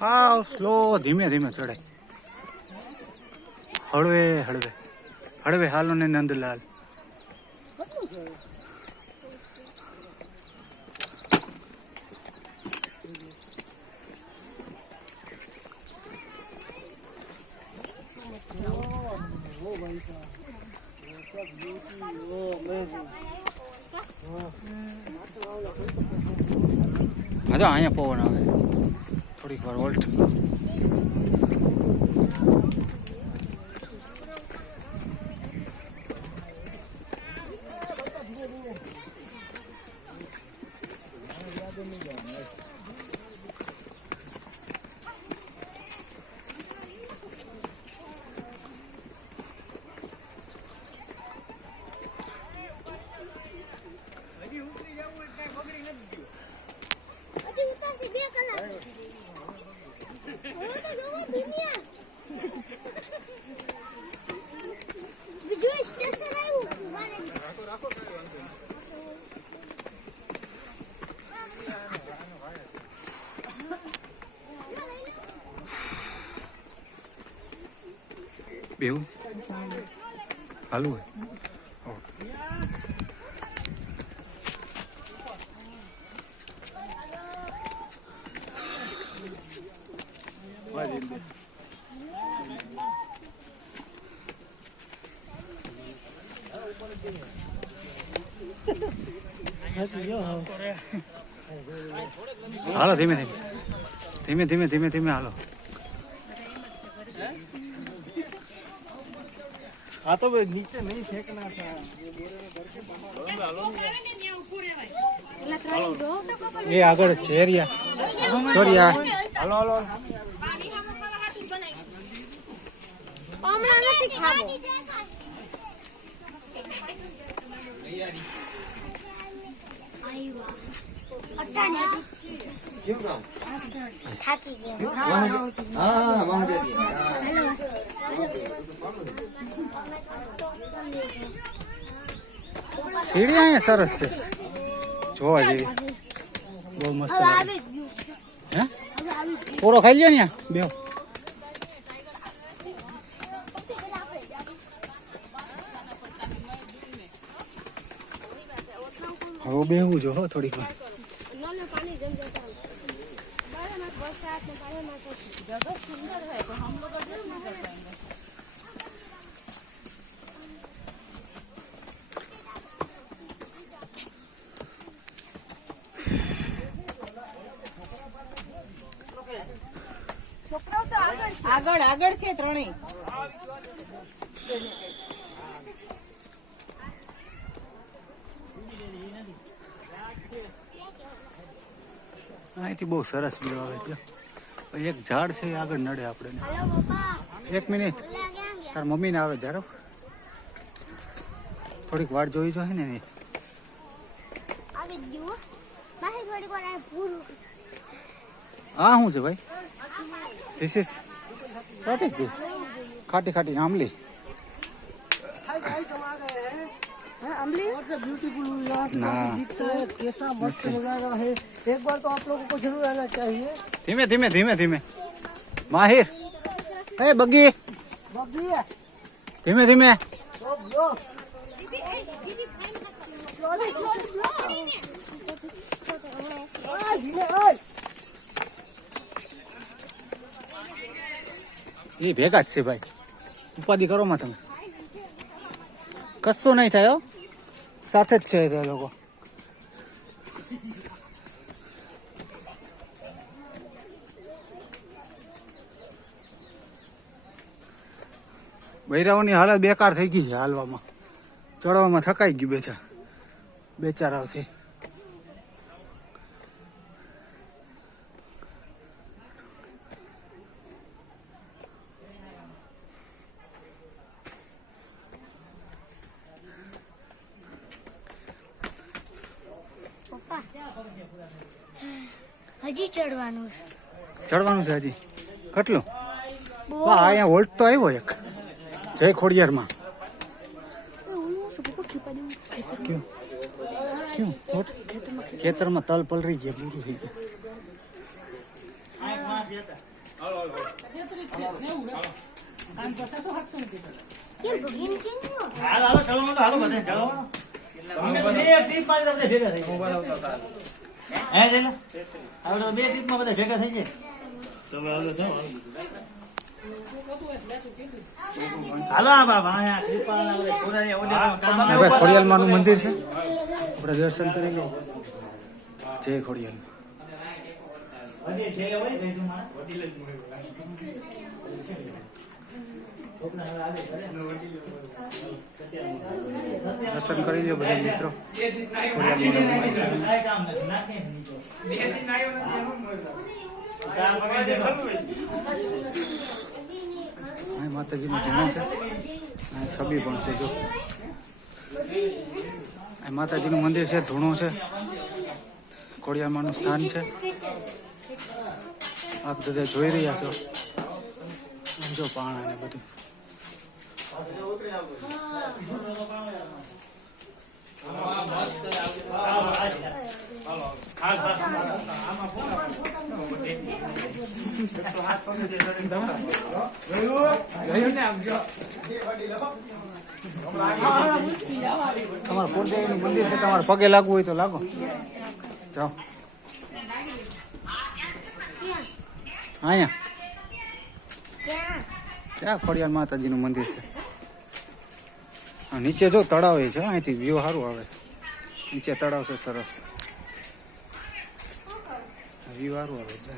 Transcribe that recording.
હા સ્લો ધીમે ધીમે ચડે, હળવે હળવે હળવે હાલો ને નંદલાલ. મજા અહીંયા પવન આવે થોડીક વાર ઓલ્ટ. બેવું હાલું હાલો ધીમે ધીમે ધીમે ધીમે ધીમે ધીમે હાલો. આ તો નીચે નહીં ફેંકના એ આગળ છે એરિયા સોરિયા. હાલો હાલો થાકી ગયો. સીડી અહીંયા સરસ છે જોવા જેવી, બહુ મસ્ત લાગે. હે પૂરો ખાઈ લ્યો ને બે. હવે બેહવું જો હો થોડીક વાર. આગળ આગળ છે ત્રણેય. અહીંથી બહુ સરસ વ્યૂ આવે છે. એક ઝાડ છે એ આગળ નડે આપણે. એક મિનિટ તાર મમ્મીને આવે ઝાડો થોડીક વાર જોઈ જોઈએ ને. હા શું છે ભાઈ? This is what is this? ખાટી ખાટી આમલી. ब्यूटीफुल यहाँ से दिखता है, कैसा मस्त नजारा है. एक बार तो आप लोगों को जरूर आना चाहिए. धीमे धीमे धीमे धीमे माहिर ए बग्गी धीमे धीमे. એ ભેગા જ છે ભાઈ, ઉપાધિ કરો માં તમે, કશું નહીં થાય, સાથે જ છે તે લોકો. બૈરાઓની હાલત બેકાર થઈ ગઈ છે, હાલવામાં ચડવામાં થકાઈ ગયું બેચારાઓથી. હજી ચડવાનું છે હજી કેટલું? વાહ, અહીંયા વોલ્ટ તો આવ્યો એક જય ખોડિયારમાં. ખેતરમાં તલ પલરી ગયા, પૂરું થઈ ગયું. કેમ ભગીન કેમ નો? ખોડિયાલમાં નું મંદિર છે, આપણે દર્શન કરી લઈએ. જય ખોડિયાલ. દર્શન કરી લો બધા મિત્રો. માતાજીનું ધૂણો છે, છબી પણ છે. જો માતાજીનું મંદિર છે, ધૂણો છે, ખોડિયારમાંનું સ્થાન છે. આપ બધા જોઈ રહ્યા છો. જો પાણા ને બધું. તમારે કુળદેવીનું મંદિર છે, તમારે પગે લાગવું હોય તો લાગો. જાઓ અહીંયા ત્યાં ખોડિયાર માતાજીનું મંદિર છે. નીચે જો તળાવ છે, અહીંથી વ્યૂ સારું આવે છે. નીચે તળાવ છે, સરસ વ્યૂ સારું આવે છે.